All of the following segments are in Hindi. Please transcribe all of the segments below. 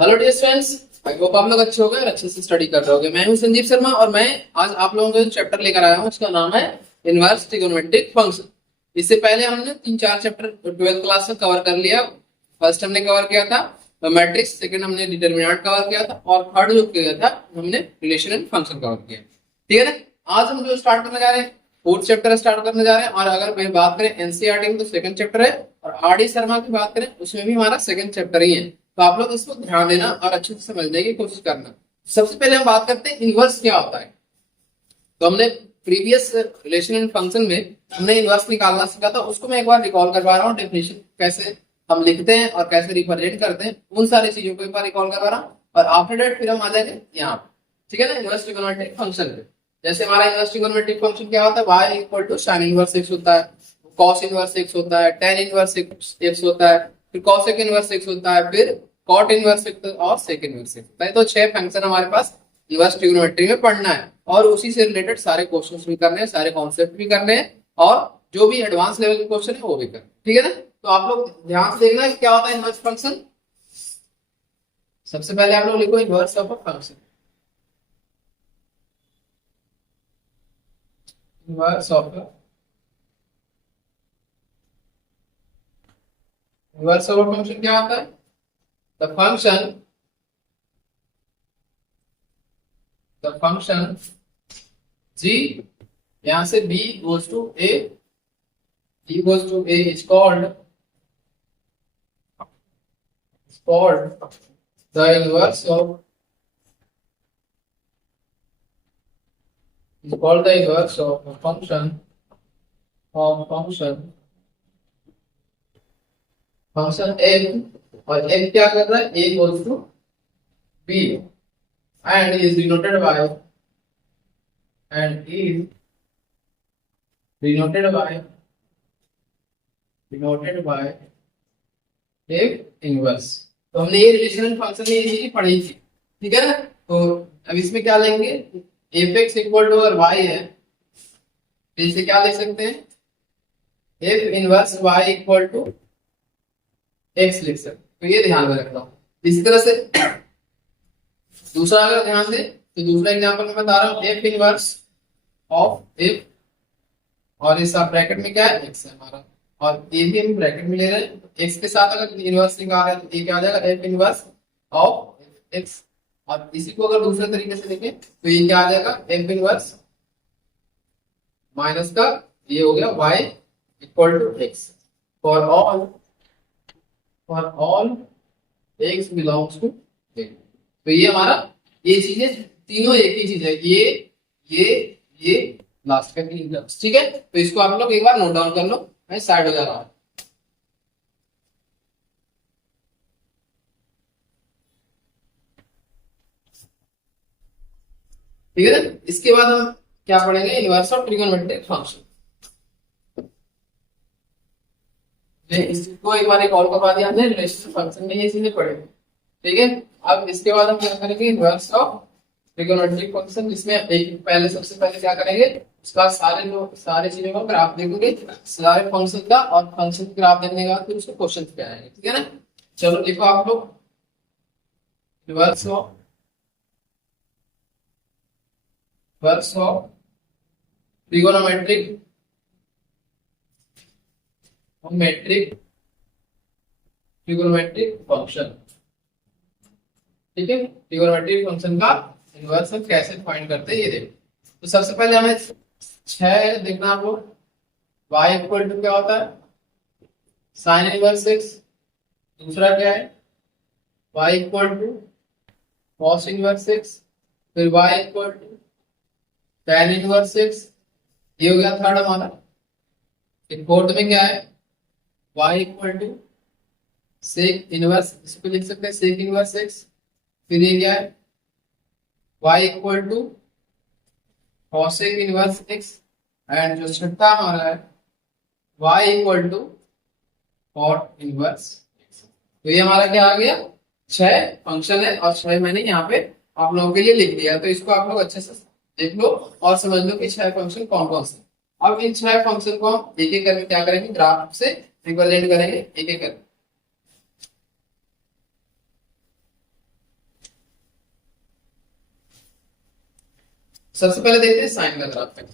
Hello dear students, I hope आप लोग अच्छे हो गए और अच्छे से स्टडी कर रहे होगे। मैं हूं संदीप शर्मा और मैं आज आप लोगों को जो चैप्टर लेकर आया हूं उसका नाम है इनवर्स ट्रिगोनोमेट्रिक फंक्शन। इससे पहले हमने 3-4 चैप्टर 12th क्लास में कवर कर लिया। फर्स्ट हमने कवर किया था मैट्रिक्स, सेकंड हमने डिटर्मिनेंट कवर किया था और थर्ड जो किया था हमने रिलेशन एंड फंक्शन कवर किया। ठीक है ना। आज हम जो स्टार्ट करने जा रहे हैं फोर्थ चैप्टर स्टार्ट करने जा रहे हैं। और अगर मैं बात करें एनसीईआरटी में तो सेकंड चैप्टर है, और आर डी शर्मा की बात करें उसमें भी हमारा सेकंड चैप्टर ही है। तो आप लोग इसको ध्यान देना और अच्छे से समझने की कोशिश करना। सबसे पहले हम बात करते हैं इनवर्स क्या होता है। तो हमने प्रीवियस रिलेशन एंड फंक्शन में हमने इनवर्स निकालना सीखा था, उसको मैं एक बार रिकॉल करवा रहा हूँ। डेफिनेशन कैसे हम लिखते हैं और कैसे रिप्रेजेंट करते हैं उन सारी चीजों को एक बार रिकॉल करवा रहा हूँ। और आफ्टर दैट फिर हम आ जाएंगे यहाँ पे, ठीक है ना, इनवर्स ट्रिगोनोमेट्रिक फंक्शन पे। जैसे हमारा इनवर्स ट्रिगोनोमेट्रिक फंक्शन क्या होता है, y equal to sin inverse x होता है, cos इनवर्स x होता है, tan इनवर्स x होता है, फिर cosec इनवर्स x होता है, फिर cot इनवर्स x और sec इनवर्स x होता है। तो 6 फंक्शन हमारे पास इनवर्स ट्रिगोनोमेट्री में पढ़ना है और उसी से रिलेटेड सारे क्वेश्चंस भी करने हैं, सारे कॉन्सेप्ट भी करने हैं और जो भी एडवांस लेवल के क्वेश्चन है वो भी करने, ठीक है ना। तो आप लोग ध्यान से देखना कि क्या होता है इनवर्स फंक्शन। सबसे पहले आप लोग लिखो inverse of a function. Inverse of inverse of a function क्या होता है, द फंक्शन g, यहां से b goes to a, b goes to a is called the inverse of is called the inverse of a function function f, और f क्या कर रहा है, a goes to b and is denoted by f inverse. तो हमने ये रिलेशनल फंक्शन में ये चीज पढ़ी थी, ठीक है ना। तो अब इसमें क्या लेंगे, एफ एक्स इक्वल टू अगर वाई है तो इसे क्या लिख सकते हैं, f inverse y equal to x लिख सकते हैं। तो ये ध्यान में रखना। इसी तरह से दूसरा अगर ध्यान दे तो दूसरा एग्जांपल मैं बता रहा हूँ, एफ इनवर्स ऑफ एफ, और इस ब्रैकेट में क्या है, एक्स है हमारा, और ए भी हम ब्रैकेट में ले रहे हैं। एक्स के साथ अगर इनवर्स निकाल रहे हैं तो ये क्या आ जाएगा, एफ इनवर्स ऑफ एक्स। और इसी को अगर दूसरे तरीके से देखें तो ये क्या आ जाएगा, एफ इनवर्स माइनस का ये हो गया y equal to x for all x belongs to a। तो ये हमारा ये चीजें तीनों एक ही चीज है, ये लास्ट का तीन टर्म्स, ठीक है। तो इसको आप लोग एक बार नोट डाउन कर लो, मैं साइड हो जा रहा हूं। ठीक है ना। इसके बाद हम क्या पढ़ेंगे, इनवर्स ऑफ ट्रिगोनोमेट्रिक फंक्शन। इसको एक बार एक और करवा दिया हमने, रिलेशन फंक्शन में ये चीजें पढ़ेंगे, ठीक है। अब इसके बाद हम क्या करेंगे, इनवर्स ऑफ ट्रिगोनोमेट्रिक फंक्शन, जिसमें एक पहले सबसे पहले क्या करेंगे, उसका सारे चीजों का ग्राफ देखेंगे, सारे फंक्शन का, और फंक्शन का ग्राफ देखने के बाद फिर उसके क्वेश्चन पे आएंगे, ठीक है ना। चलो देखो आप लोग, इनवर्स ऑफ ट्रिगोनोमेट्रिक फंक्शन, ठीक है। ट्रिगोनोमेट्रिक फंक्शन का इनवर्स कैसे फाइंड करते हैं ये देखो। तो सबसे पहले हमें 6 देखना आप लोग, y इक्वल टू क्या होता है, साइन इनवर्स एक्स। दूसरा क्या है, y equal to cos inverse x, फिर y equal to tan inverse x, ये हो गया थर्ड हमारा। फिर फोर्थ में क्या है, y equal to sec inverse, इसको लिख सकते हैं सेक इनवर्स एक्स। फिर ये क्या है, y equal to cosec inverse x, and जो छठा हमारा है y equal to cot inverse x. तो ये हमारा क्या आ गया, 6 फंक्शन है, और 6 मैंने यहाँ पे आप लोगों के लिए लिख दिया। तो इसको आप लोग अच्छे से देख लो और समझ लो कि 6 फंक्शन कौन कौन से। अब इन 6 फंक्शन को हम एक एक करके क्या करेंगे, ग्राफ से रिप्रेजेंट करेंगे एक एक करके। सबसे पहले देखते हैं साइन का ग्राफ है।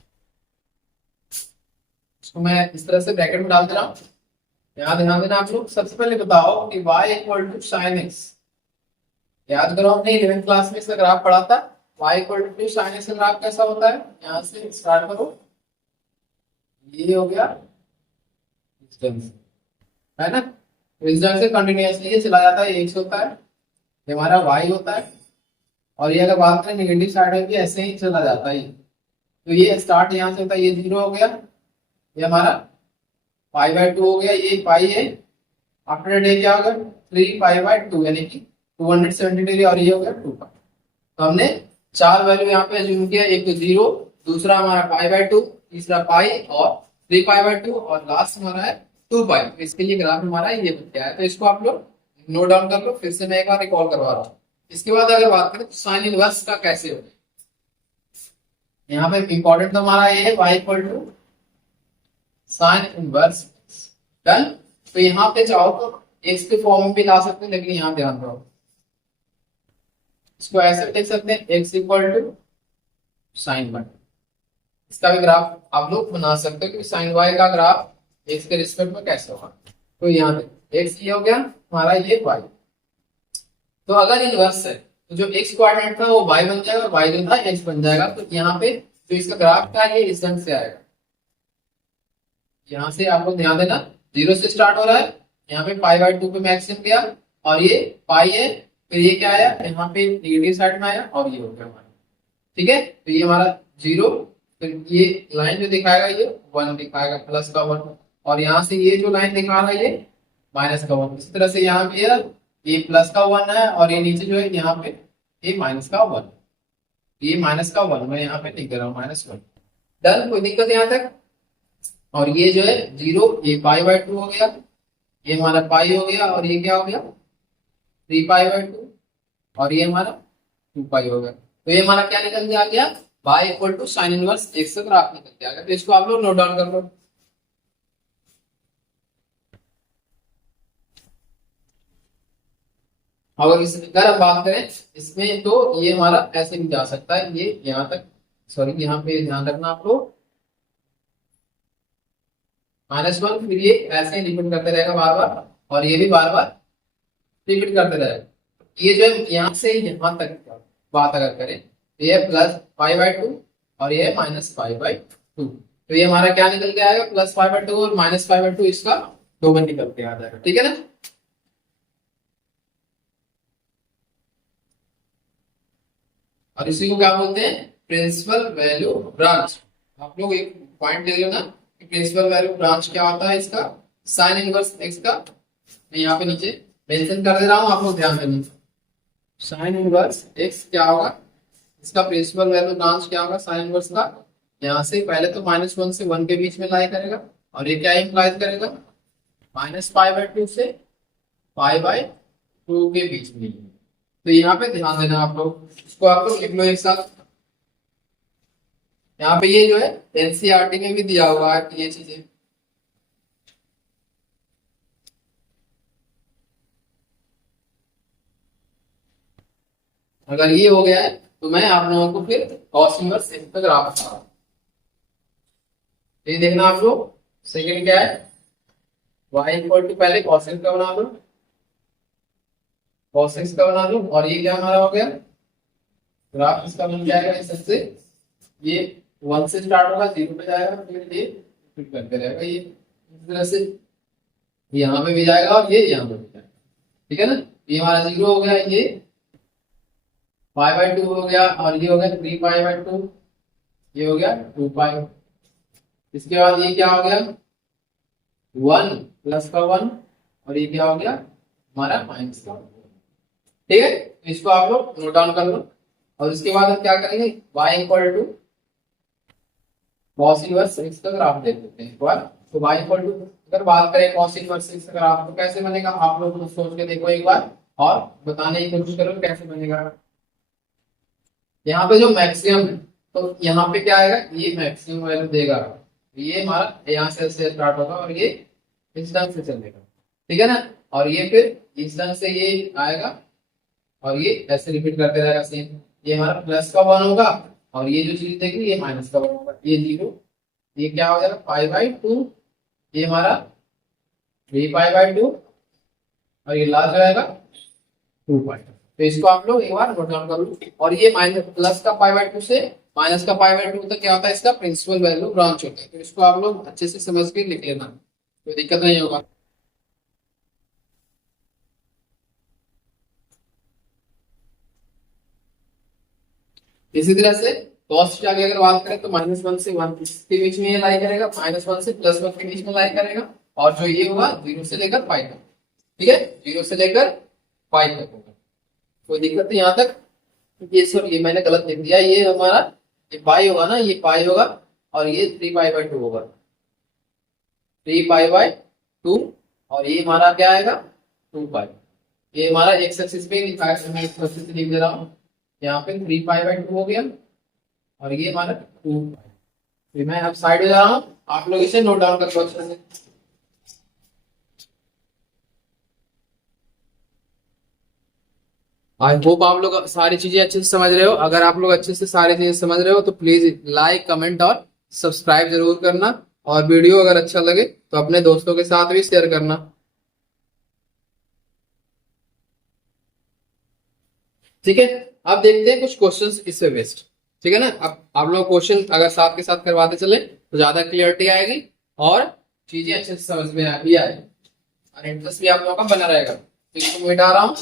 इसको मैं इस तरह से ब्रैकेट में डाल दे रहा हूँ। यहाँ ध्यान देना आप लोग। सबसे पहले बताओ कि y equal to sine x. याद करो हमने 11th क्लास में इसका ग्राफ पढ़ा था। y equal to sine x का ग्राफ कैसा होता है? यहाँ से स्टार्ट करो, ये हो गया डिस्टेंस, है ना। इस ढंग से कंटिन्यूअसली ये चला जाता है, ये x होता है, ये हमारा y होता है। और ये अगर बात करें नेगेटिव साइड में भी ऐसे ही चला जाता है। तो ये स्टार्ट यहाँ से होता है, ये 0 हो गया, ये हमारा पाई/2 हो गया, ये पाई है। आफ्टर डे क्या होगा? 3 पाई/2 यानी कि 270 डिग्री, और ये हो गया 2 पाई। तो हमने 4 वैल्यू यहाँ पे अज्यूम किया, एक तो 0, दूसरा हमारा पाई/2, तीसरा पाई और 3 पाई/2 और लास्ट हमारा है 2 पाई। तो इसके लिए ग्राफ हमारा ये बन गया है। तो इसको आप लोग नोट डाउन कर लो, फिर से मैं एक बार रिकॉल करवा रहा हूँ। इसके बाद अगर बात करें तो साइन इनवर्स का कैसे होगा, यहाँ पे इंपॉर्टेंट तो हमारा ये है y equal to sine inverse. Done. तो यहाँ पे चाहो तो x के फॉर्म में भी ला सकते हैं, लेकिन यहाँ ध्यान दो, इसको ऐसे लिख सकते हैं x equal to sine y। इसका भी ग्राफ आप लोग बना सकते हो कि साइन y का ग्राफ x के रिस्पेक्ट में कैसे होगा। तो यहाँ पे x ये हो गया हमारा, ये y। तो अगर इनवर्स है तो जो x कोऑर्डिनेट था वो y बन जाएगा, y जो था x बन जाएगा। तो यहाँ पे जो इसका ग्राफ था ये इस ढंग से आएगा। यहाँ से आपको ध्यान देना, 0 से स्टार्ट हो रहा है, यहाँ पे पाई/2 पे मैक्सिमम गया, और ये पाई है, फिर ये क्या आया, यहाँ पे नेगेटिव साइड में आया, और ये हो गया हमारा। ठीक है, तो ये हमारा 0, फिर ये लाइन जो दिखाएगा ये 1 दिखाएगा, प्लस का 1, और यहाँ से ये जो लाइन दिखा रहा है ये माइनस का 1। इसी तरह से यहाँ पे ये प्लस का 1 है, और ये नीचे जो है यहाँ पे ये माइनस का 1, ये माइनस का 1 मैं यहाँ पे लिख दे रहा हूँ, -1। डन, कोई दिक्कत यहाँ तक? और ये जो है 0, ये पाई/2 हो गया, ये हमारा पाई हो गया, और ये क्या हो गया 3 पाई/2, और ये हमारा 2 पाई हो गया। तो ये हमारा क्या निकल के आ गया, y equal to sine inverse x का ग्राफ निकल के आ गया। तो इसको आप लोग नोट डाउन कर लो। अगर इस अगर हम बात करें इसमें, तो ये हमारा ऐसे भी जा सकता है, ये यहाँ तक, सॉरी यहाँ पे ध्यान रखना आप लोग, -1, फिर ये ऐसे रिपीट करते रहेगा बार बार, और ये भी बार बार रिपीट करते रहेगा। ये जो है यहाँ से यहाँ तक बात अगर करें, ये प्लस पाई/2 और ये माइनस पाई/2। तो ये हमारा क्या निकल के आएगा, प्लस पाई/2 और माइनस पाई/2, इसका डोमेन निकल के आ जाएगा। ठीक है ना। और इसी को क्या बोलते हैं, प्रिंसिपल वैल्यू ब्रांच। आप लोग एक पॉइंट ले लेना, प्रिंसिपल वैल्यू ब्रांच क्या होता है इसका, साइन इनवर्स x का। मैं यहाँ पे नीचे मेंशन कर दे रहा हूँ, आप लोग ध्यान देना। साइन इनवर्स x क्या होगा, इसका प्रिंसिपल वैल्यू ब्रांच क्या होगा साइन इनवर्स का। यहाँ से पहले तो -1 से 1 के बीच में लाई करेगा, और ये क्या इंप्लाई करेगा, -पाई/2 से पाई/2 के बीच में। तो यहाँ पे ध्यान देना आप लोग, इसको आप लोग लिख लो एक साथ। यहाँ पे ये जो है एनसीईआरटी में भी दिया हुआ है ये चीजें। अगर ये हो गया है तो मैं आप लोगों को फिर कॉस इनवर्स x का ग्राफ बता रहा हूं। ये देखना आप लोग, सेकंड क्या है, y इक्वल टू, पहले कॉस x का बना लो, कॉस x का बना लो, और ये क्या हमारा हो गया, ग्राफ इसका बन जाएगा इस से, ये 1 से स्टार्ट होगा, 0 पे जाएगा, फिर ये रिपीट करते रहेगा, ये इस तरह से यहाँ पे भी जाएगा, और ये यहाँ पे भी जाएगा। ठीक है ना। ये हमारा 0 हो गया, ये पाई/2 हो गया, और ये हो गया 3 पाई/2, ये हो गया 2 पाई। इसके बाद ये क्या हो गया, 1 प्लस का 1, और ये क्या हो गया हमारा माइनस का 1। ठीक है, तो इसको आप लोग नोट डाउन कर लो। और इसके बाद हम क्या करेंगे, y equal to cos inverse x का ग्राफ देख लेते हैं एक बार। तो y इक्वल टू, अगर बात करें कॉस इनवर्स x का ग्राफ तो कैसे बनेगा, आप लोग सोच के देखो एक बार, और बताने की कोशिश करो कैसे बनेगा। यहाँ पे जो मैक्सिमम है, तो यहाँ पे क्या आएगा, ये मैक्सिमम वैल्यू देगा, ये हमारा यहाँ से स्टार्ट होगा, और ये इस ढंग से चलेगा। ठीक है ना। और ये फिर इस ढंग से ये आएगा, और ये ऐसे रिपीट करते रहेगा सेम। ये हमारा प्लस का 1 होगा, और ये जो चीज देखेंगे ये माइनस का बनेगा, ये 0, ये क्या हो जाएगा पाई/2, ये हमारा 3 पाई/2 और ये लास्ट जाएगा 2 पाई। तो इसको आप लोग एक बार नोट डाउन कर लो। और ये माइनस प्लस का पाई/2 से माइनस का पाई/2 तक क्या होता है, इसका प्रिंसिपल वैल्यू ब्रांच होता है। तो इसको आप लोग अच्छे से समझ के लिख लेना, कोई दिक्कत नहीं होगा। इसी तरह से कॉस्ट की अगर बात करें तो -1 से 1 के बीच में ये लाई करेगा, -1 से +1 के बीच में लाई करेगा, और जो ये होगा 0 से लेकर पाई तक। ठीक है, 0 से लेकर पाई तक होगा, कोई दिक्कत नहीं यहाँ तक। ये सर ये मैंने गलत लिख दिया, ये हमारा ये पाई होगा ना, ये पाई होगा और ये 3 पाई/2 होगा, 3 पाई/2 और ये हमारा क्या आएगा 2 पाई। ये हमारा एक्स एक्सिस पे लिखा है, मैं एक्स एक्सिस लिख दे रहा हूँ, यहाँ पे 3 पाई/2 हो गया और ये हमारा 2 पाई। तो मैं अब साइड में जा रहा हूँ, आप लोग इसे नोट डाउन करके अच्छे से। आई होप आप लोग सारी चीजें अच्छे से समझ रहे हो। अगर आप लोग अच्छे से सारी चीजें समझ रहे हो तो प्लीज लाइक कमेंट और सब्सक्राइब जरूर करना, और वीडियो अगर अच्छा लगे तो अपने दोस्तों के साथ भी शेयर करना। ठीक है, अब देखते हैं कुछ क्वेश्चंस इससे बेस्ड। ठीक है ना, अब आप लोग क्वेश्चन अगर साथ के साथ करवाते चले तो ज्यादा क्लियरिटी आएगी और चीजें अच्छे से समझ में भी आएगी और इंटरेस्ट भी आप लोगों का बना रहेगा। तो इसको मिटा रहा हूं।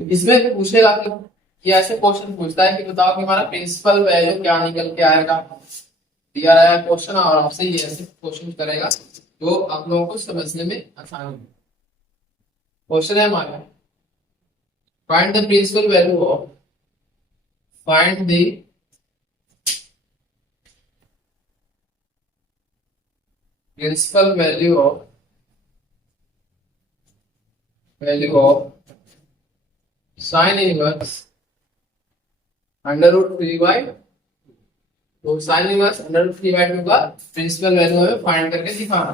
इसमें पूछेगा कि ऐसे क्वेश्चन पूछता है कि बताओ कि हमारा प्रिंसिपल वैल्यू क्या निकल के आएगा। दिया रहा है क्वेश्चन और आपसे ये ऐसे क्वेश्चन करेगा तो आप लोगों को समझने में आसानी होगी। क्वेश्चन है हमारा, find the principal value of find the principal value of sine inverse √3/2। तो साइन इनवर्स √3/2 का प्रिंसिपल वैल्यू हमें फाइंड करके दिखाना।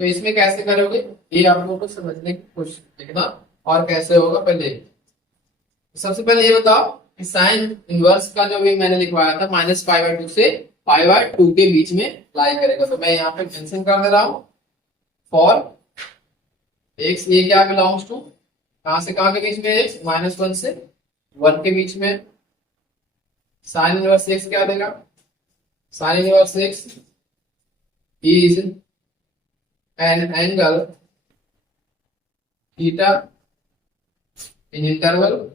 तो इसमें कैसे करोगे ये आप लोगों को समझने की कोशिश देखना, और कैसे होगा पहले। सबसे पहले ये बताओ कि साइन इनवर्स का जो भी मैंने लिखवाया था -π/2 से π/2 के बीच में लाई करेगा। तो मैं यहाँ पे मेंशन कर दे रहा हूँ फॉर x, ये क्या बिलोंग्स टू कहां से कहां के बीच में, x -1 से 1 के बीच में। साइन इनवर्स x क्या देगा, sign inverse x is an angle theta in interval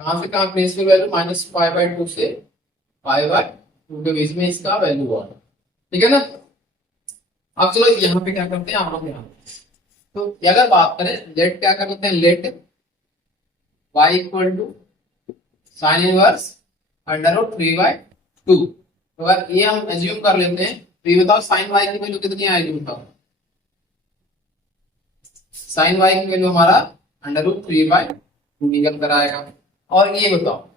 कहां से कहां प्रिंसिपल वैल्यू -π/2 से π/2 के बीच में इसका वैल्यू हुआ। ठीक है ना। अब चलो यहाँ पे क्या करते हैं आप लोग, यहाँ तो अगर बात करें लेट क्या कर लेते हैं, let y equal to sine inverse √3/2। तो अगर ये हम एज्यूम कर लेते हैं तो ये बताओ साइन y की वैल्यू कितनी आएगी, बताओ साइन y की वैल्यू हमारा √3/2 निकल कर आएगा। और ये बताओ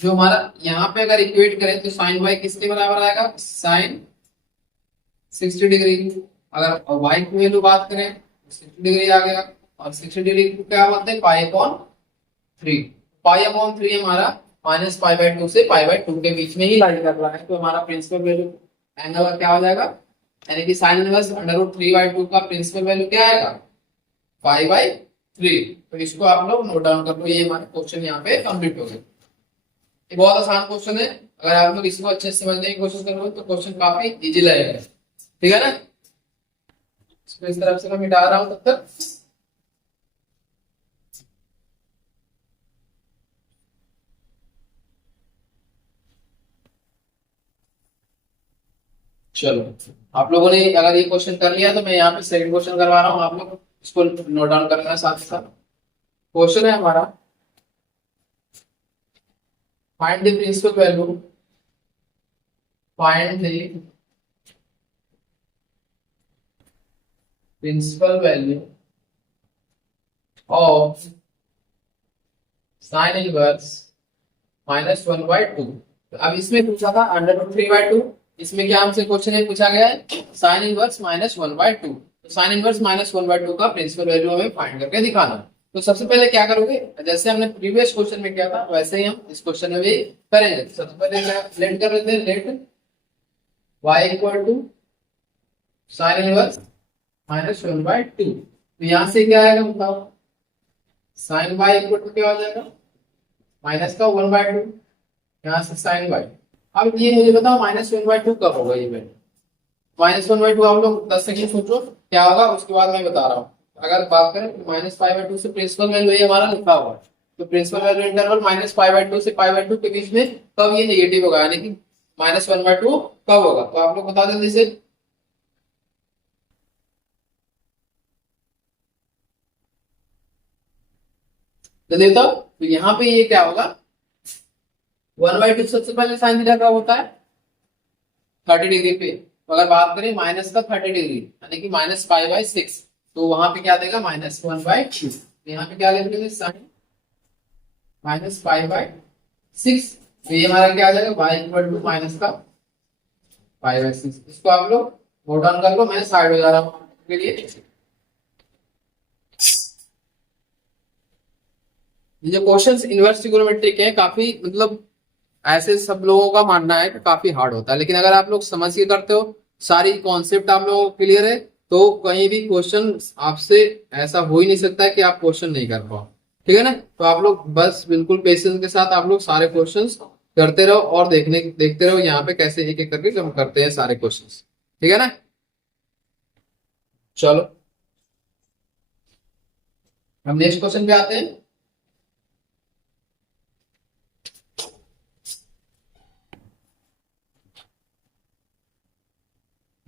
जो हमारा यहाँ पे अगर इक्वेट करें तो साइन y किसके बराबर आएगा, साइन 60 डिग्री। अगर y की वैल्यू बात करें 60 डिग्री आ गया, और 60 डिग्री को क्या बोलते हैं π/3। π/3 हमारा -π/2 से π/2 के बीच में ही लाई कर रहा है। तो हमारा प्रिंसिपल वैल्यू एंगल का क्या हो जाएगा, यानी कि साइन इनवर्स √3/2 का प्रिंसिपल वैल्यू क्या आएगा π/3। तो इसको आप लोग नोट डाउन कर लो, ये हमारा क्वेश्चन यहाँ पे कंप्लीट हो गया। ये बहुत आसान क्वेश्चन है, अगर आप लोग इसको अच्छे से समझने की कोशिश करोगे तो क्वेश्चन काफी इजी लगेगा। ठीक है ना, इसको इस तरफ से मैं मिटा रहा हूं तब तक। चलो आप लोगों ने अगर ये क्वेश्चन कर लिया तो मैं यहाँ पे सेकंड क्वेश्चन करवा रहा हूँ, आप लोग इसको नोट डाउन करना है साथ ही साथ। क्वेश्चन है हमारा, find the principal value, find the principal value of sine inverse minus 1/2। अब इसमें पूछा था अंडर रूट 3/2, इसमें क्या हमसे क्वेश्चन पूछा गया है साइन इनवर्स माइनस 1/2। तो साइन इनवर्स माइनस 1/2 का प्रिंसिपल वैल्यू हमें फाइंड करके दिखाना है। तो सबसे पहले क्या करोगे, जैसे हमने प्रीवियस क्वेश्चन में किया था वैसे ही हम इस क्वेश्चन में भी करेंगे। तो सबसे पहले लेट कर लेते हैं, let y equal to sine inverse minus 1/2। तो यहाँ से क्या आएगा बताओ, साइन y इक्वल टू क्या हो जाएगा, माइनस का 1/2, यहाँ से साइन y। अब ये मुझे बताओ माइनस 1/2 कब होगा ये वैल्यू, माइनस 1/2 आप लोग 10 सेकंड सोचो क्या होगा, उसके बाद मैं बता रहा हूँ। अगर बात करें तो -π/2 से प्रिंसिपल वैल्यू ये हमारा लिखा हुआ है, तो प्रिंसिपल वैल्यू इंटरवल -π/2 से π/2 के बीच में कब ये नेगेटिव होगा, यानी कि -1/2 कब होगा, तो आप लोग बता जल्दी से। जल्दी बताओ, तो यहाँ पे ये क्या होगा, 1/2 सबसे पहले साइन थीटा का होता है 30 डिग्री पे। तो अगर बात करें माइनस का 30 डिग्री यानी कि -π/6, तो वहां पे क्या देगा -1/2। यहाँ पे क्या लिखेंगे साइन -π/6, तो ये हमारा क्या आ जाएगा y इक्वल टू माइनस का π/6। इसको आप लोग नोट डाउन कर लो, मैं साइड हो जा रहा हूँ के लिए। ये जो क्वेश्चंस इनवर्स ट्रिगोनोमेट्रिक है काफी मतलब ऐसे सब लोगों का मानना है कि काफी हार्ड होता है, लेकिन अगर आप लोग समझ के करते हो, सारी कॉन्सेप्ट आप लोगों को क्लियर है, तो कहीं भी क्वेश्चन आपसे ऐसा हो ही नहीं सकता है कि आप क्वेश्चन नहीं कर पाओ। ठीक है ना, तो आप लोग बस बिल्कुल पेशेंस के साथ आप लोग सारे क्वेश्चंस करते रहो और देखते रहो यहाँ पे कैसे एक एक करके हम करते हैं सारे क्वेश्चंस। ठीक है ना, चलो हम नेक्स्ट क्वेश्चन पे आते हैं।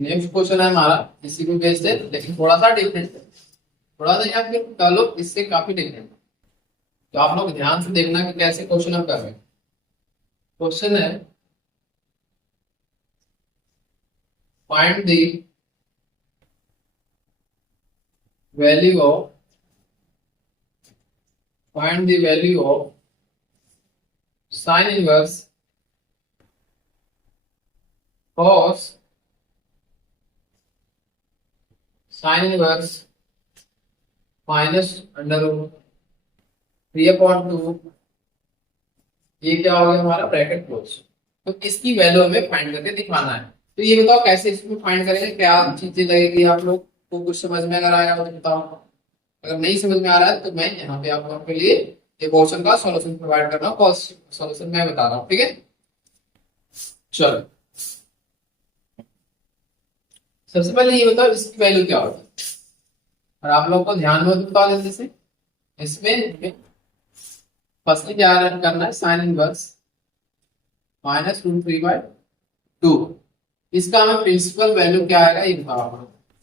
नेक्स्ट क्वेश्चन है हमारा इसी को बेस्ड है, लेकिन थोड़ा सा डिफरेंट है, थोड़ा सा या फिर कह लो इससे काफी डिफरेंट। तो आप लोग ध्यान से देखना कि कैसे क्वेश्चन हम कर रहे हैं। क्वेश्चन है find the value of find the value of sine inverse cos sine inverse minus under root 3/2, ये क्या हो गया हमारा ब्रैकेट क्लोज। तो इसकी वैल्यू हमें फाइंड करके दिखाना है। तो ये बताओ कैसे इसको फाइंड करेंगे, क्या चीजें लगेगी आप लोग को, कुछ समझ में अगर आया हो तो बताओ, अगर नहीं समझ में आ रहा है तो मैं यहाँ पे आप लोगों के लिए ये क्वेश्चन का सॉल्यूशन प्रोवाइड कर रहा हूँ, सॉल्यूशन मैं बता रहा हूँ। ठीक है, चलो सबसे पहले ये बताओ इसकी वैल्यू क्या होगी, और आप लोगों को ध्यान में बता देते से इसमें फर्स्टली क्या करना है, साइन इनवर्स -√3/2, इसका हमें प्रिंसिपल वैल्यू क्या आएगा ये बताओ।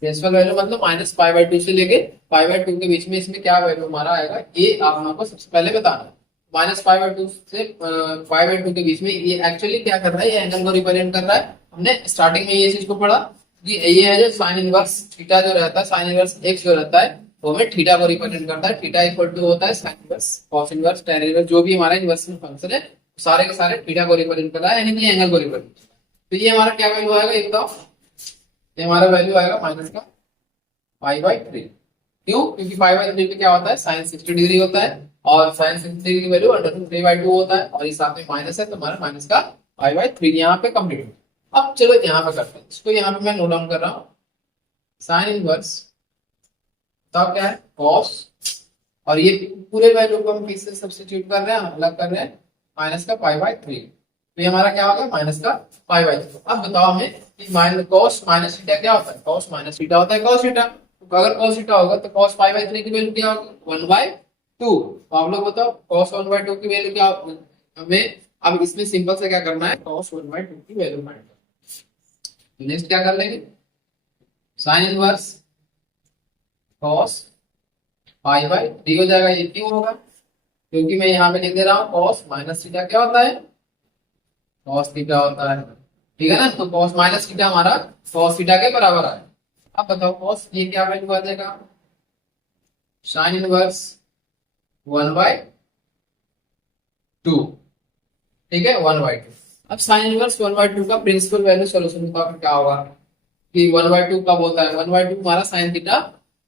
प्रिंसिपल वैल्यू मतलब -π/2 से लेके π/2 के बीच में इसमें क्या वैल्यू हमारा आएगा, ये आप लोगों को सबसे पहले बताना है। -π/2 से π/2 के बीच में ये एक्चुअली क्या कर रहा है, ये एंगल को रिप्रेजेंट कर रहा है। हमने स्टार्टिंग में ये चीज को पढ़ा कि ये है जो साइन इनवर्स थीटा जो रहता है, साइन इनवर्स x जो रहता है वो हमें थीटा को रिप्रेजेंट करता है। थीटा इक्वल टू होता है sine inverse cos inverse tan inverse, जो भी हमारा इनवर्स फंक्शन है सारे के सारे थीटा को रिप्रेजेंट कर रहा है, यानी कि एंगल को रिप्रेजेंट। तो ये हमारा क्या वैल्यू आएगा ये बताओ, ये हमारा वैल्यू आएगा माइनस का π/3। क्यों, क्योंकि π/3 पे क्या होता है साइन 60 डिग्री होता है, और साइन 60 डिग्री की वैल्यू √3/2 होता है, और इस साथ में माइनस है तो हमारा माइनस का π/3 यहाँ पे कंप्लीट। अब चलो यहाँ पे करते हैं इसको, यहाँ पे मैं नोट डाउन कर रहा हूँ साइन इनवर्स, तब क्या है कॉस, और ये पूरे वैल्यू को हम किससे सब्स्टिट्यूट कर रहे हैं, अलग कर रहे हैं माइनस का π/3। तो ये हमारा क्या होगा माइनस का π/3। अब बताओ हमें कि माइनस कॉस माइनस थीटा क्या होता है, कॉस माइनस थीटा होता है कॉस थीटा। तो अगर cos थीटा होगा तो cos π/3 की वैल्यू क्या होगी 1/2। तो आप लोग बताओ cos 1/2 की वैल्यू क्या होगी, हमें अब इसमें सिंपल से क्या करना है cos 1/2 की वैल्यू फाइंड करना है। नेक्स्ट क्या कर लेंगे, साइन इनवर्स cos π/3 हो जाएगा। ये क्यों होगा, क्योंकि मैं यहाँ पे लिख दे रहा हूँ cos माइनस थीटा क्या होता है cos थीटा होता है। ठीक है ना, तो cos माइनस थीटा हमारा cos थीटा के बराबर है। अब बताओ cos ये क्या वैल्यू आ जाएगा, साइन इनवर्स 1/2। ठीक है, 1/2। अब साइन इनवर्स 1/2 का प्रिंसिपल वैल्यू सोल्यूशन का क्या होगा कि 1/2 कब होता है, 1/2 हमारा साइन थीटा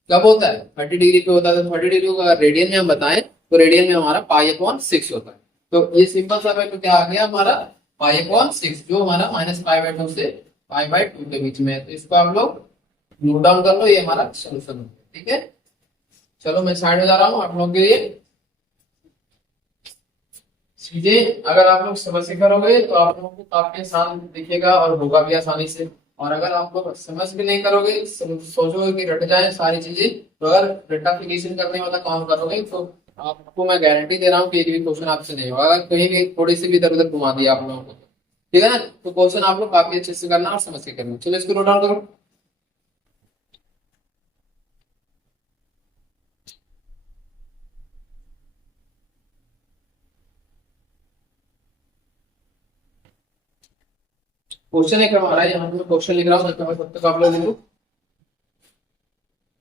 कब होता है, 30 डिग्री पे होता है। तो 30 डिग्री को अगर रेडियन में हम बताएं तो रेडियन में हमारा π/6 होता है। तो ये सिंपल सा वैल्यू क्या आ गया हमारा π/6, जो हमारा -π/2 से π/2 के बीच में है। तो इसको आप लोग नोट डाउन कर लो, ये हमारा सोल्यूशन है। ठीक है, चलो मैं साइड में जा रहा हूँ आप लोगों के लिए। चीजें अगर आप लोग समझ से करोगे तो आप लोगों को काफी आसान दिखेगा और होगा भी आसानी से। और अगर आप लोग समझ भी नहीं करोगे, सोचोगे कि रट जाए सारी चीजें, तो अगर रेक्टिफिकेशन करने वाला काम करोगे तो आपको मैं गारंटी दे रहा हूँ कि एक भी क्वेश्चन आपसे नहीं होगा, अगर कहीं भी थोड़ी सी भी इधर उधर घुमा दिया आप लोगों को। ठीक है ना, तो क्वेश्चन आप लोग काफी अच्छे से करना और समझ के करना। चलो इसको नोट डाउन करो। क्वेश्चन एक हमारा यहाँ पे क्वेश्चन लिख रहा हूँ, तब तक आप लोग लिखो।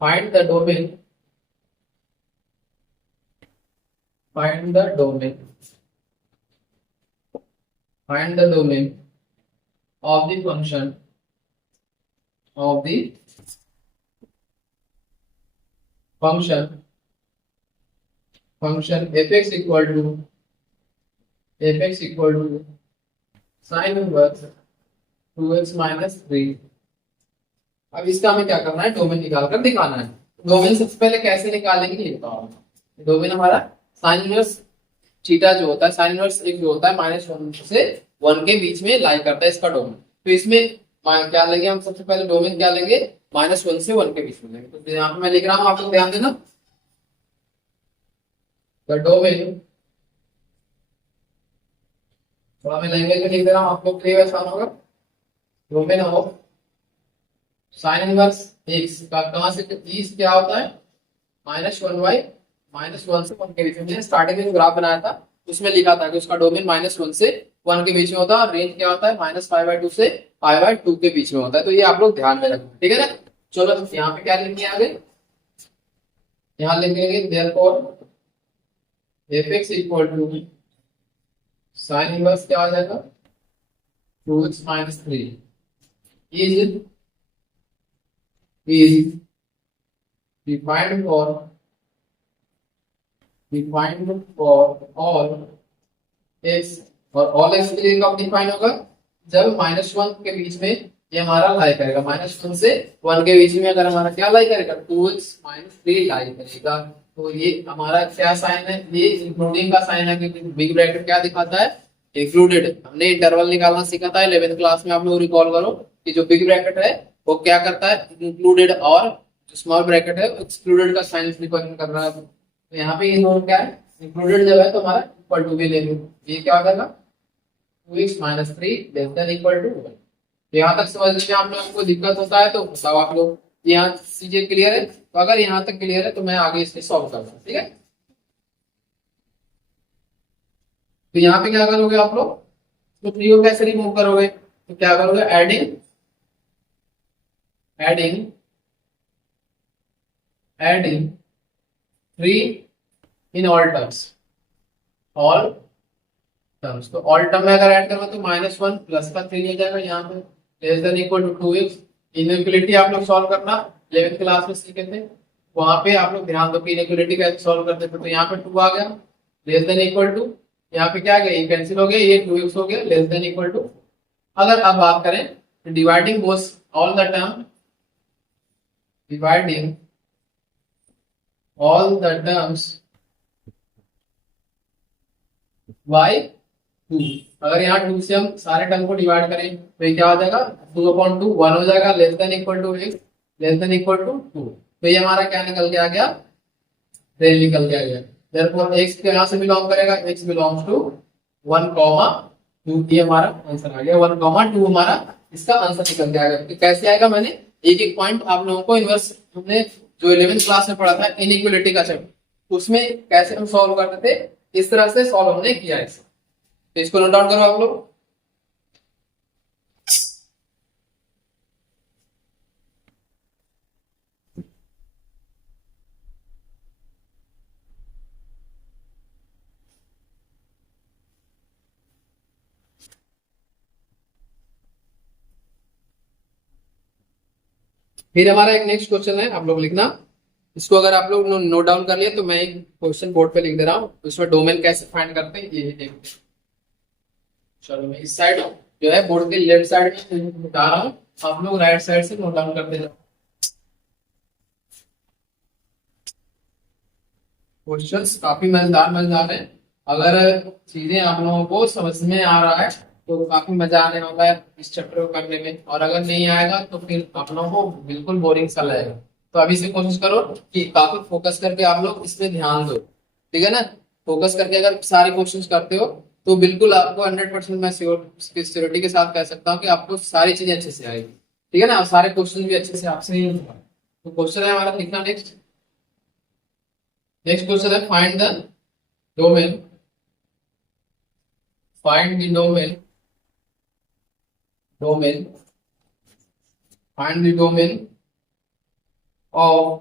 Find the domain, find the domain, find the domain of the function, of the function, function fx equal to sin inverse 2x minus 3। अब इसका हमें क्या करना है, डोमेन निकाल कर दिखाना है। डोमेन सबसे पहले कैसे निकालेंगे ये बताओ। डोमेन हमारा साइन इनवर्स थीटा जो होता है, साइन इनवर्स एक जो होता है -1 से 1 के बीच में लाई करता है इसका डोमेन। तो इसमें क्या लेंगे हम, सबसे पहले डोमेन क्या लेंगे, -1 से 1 के बीच में लेंगे। तो यहाँ पे मैं लिख रहा हूँ, आप लोग ध्यान देना। द डोमेन, थोड़ा मैं लैंग्वेज में लिख दे रहा हूँ आप लोग के लिए आसान होगा। Domain of sine inverse x का कहां से इस क्या होता है, -1 से 1 के बीच में। स्टार्टिंग में जो ग्राफ बनाया था उसमें लिखा था कि उसका डोमेन -1 से 1 के बीच में होता है और रेंज क्या होता है -π/2 से π/2 के बीच में होता है। तो ये आप लोग ध्यान में रखना, ठीक है ना। चलो यहाँ पे क्या लिखेंगे आगे, यहाँ लिखेंगे therefore fx equal to sine inverse क्या आ जाएगा 2x minus 3 is defined for all x, और all x के लिए कब डिफाइन होगा, जब -1 के बीच में ये हमारा लाई करेगा, -1 से 1 के बीच में अगर हमारा क्या लाई करेगा 2x minus 3 लाई करेगा। तो ये हमारा क्या साइन है, ये इंक्लूडिंग का साइन है, क्योंकि बिग ब्रैकेट क्या दिखाता है, इंक्लूडेड। हमने इंटरवल निकालना सीखा था 11th क्लास में, आप लोग रिकॉल करो कि जो बिग ब्रैकेट है वो क्या करता है, इंक्लूडेड, और जो स्मॉल ब्रैकेट है एक्सक्लूडेड का साइन रिप्रेजेंट कर रहा है। तो यहाँ पे ये नोट क्या है, इंक्लूडेड जब है तो हमारा इक्वल टू भी लेंगे, ये क्या हो जाएगा 2x minus 3 less than equal to 1। तो यहाँ तक समझने में आप लोगों को दिक्कत होता है तो बताओ आप लोग, यहाँ चीजें क्लियर है। तो अगर यहाँ तक क्लियर है तो मैं आगे इसके सॉल्व करता हूँ, ठीक है। तो यहाँ पे क्या करोगे आप लोग, तो 3 को कैसे रिमूव करोगे, तो क्या करोगे, adding adding adding 3 in all terms, all terms. तो ऑल टर्म में अगर ऐड करोगे तो -1 प्लस का 3 हो जाएगा, यहाँ पे less than equal to 2x। Inequality आप लोग सॉल्व करना 11th क्लास में सीखे थे, वहां पे आप लोग ध्यान दो कि इनइक्वालिटी कैसे सॉल्व करते थे। तो यहाँ पे 2 आ गया लेस देन इक्वल टू, यहाँ पे क्या आ गया, ये कैंसिल हो गया, ये 2x हो गया लेस देन इक्वल टू। अगर आप बात करें तो dividing both all the term, dividing all the terms by 2। अगर यहाँ 2 से हम सारे टर्म को डिवाइड करें तो ये क्या हो जाएगा 2/2 1 हो जाएगा less than equal to x less than equal to 2। तो ये हमारा क्या निकल के आ गया, रेल निकल के आ गया। देयरफॉर x के यहाँ से बिलोंग करेगा, x बिलोंग्स टू 1,2। ये हमारा आंसर आ गया, 1,2 हमारा इसका आंसर निकल के आएगा। तो कैसे आएगा, मैंने एक एक पॉइंट आप लोगों को इनवर्स, हमने जो 11th क्लास में पढ़ा था इनइक्वालिटी का चैप्टर, उसमें कैसे हम सॉल्व करते थे, इस तरह से सॉल्व हमने किया है। तो इसको नोट डाउन करो आप लोग। फिर हमारा एक नेक्स्ट क्वेश्चन है, आप लोग लिखना इसको। अगर आप लोग नोट डाउन कर लिया तो मैं एक क्वेश्चन बोर्ड पे लिख दे रहा हूँ, उसमें डोमेन कैसे फाइंड करते हैं ये देखते हैं। चलो मैं इस साइड जो है बोर्ड के लेफ्ट साइड में बता रहा हूँ, आप लोग राइट साइड से नोट डाउन करते जाओ। क्वेश्चंस काफी मजेदार मजेदार है। अगर चीजें आप लोगों को समझ में आ रहा है तो काफी मजा आने वाला है इस चैप्टर को करने में, और अगर नहीं आएगा तो फिर आप लोगों को बिल्कुल बोरिंग सा लगेगा। तो अभी से कोशिश करो कि काफी फोकस करके आप लोग इसमें ध्यान दो, ठीक है ना। फोकस करके अगर सारे क्वेश्चंस करते हो तो बिल्कुल आपको 100% मैं श्योरिटी के साथ कह सकता हूँ कि आपको सारी चीजें अच्छे से आएगी, ठीक है ना। और सारे क्वेश्चन भी अच्छे से आपसे ही होगा। तो क्वेश्चन है हमारा, लिखना नेक्स्ट। नेक्स्ट क्वेश्चन है find the domain, find the domain, domain, find the domain of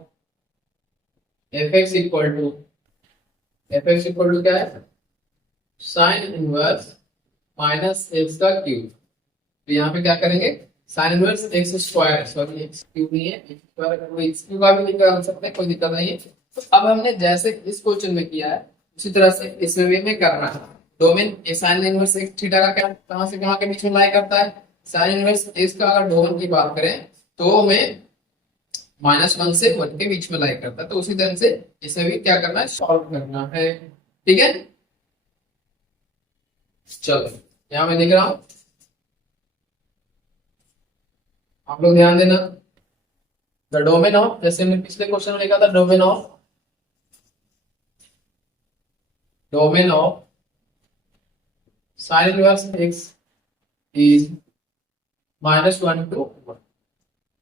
fx equal to, fx equal to क्या है, साइन इनवर्स माइनस एक्स का क्यूब। तो यहाँ पे क्या करेंगे, sine inverse x square, sorry x cube नहीं है, एक्स स्क्वायर, अगर कोई एक्स क्यूब का भी निकाल सकते हैं, कोई दिक्कत नहीं है। तो अब हमने जैसे इस क्वेश्चन में किया है उसी तरह से इसमें भी हमें करना है। Domain sign inverse x theta का क्या कहां से कहां के बीच में लाई करता है, साइन इनवर्स एक्स का अगर डोमेन की बात करें तो हमें -1 से 1 के बीच में लाई करता है। तो उसी तरह से इसे भी क्या करना है, सॉल्व करना है, ठीक है। चलो यहां मैं लिख रहा हूं, आप लोग ध्यान देना। द डोमेन ऑफ, जैसे हमने पिछले क्वेश्चन में लिखा था, domain of, domain of sine inverse x is -1 to 1।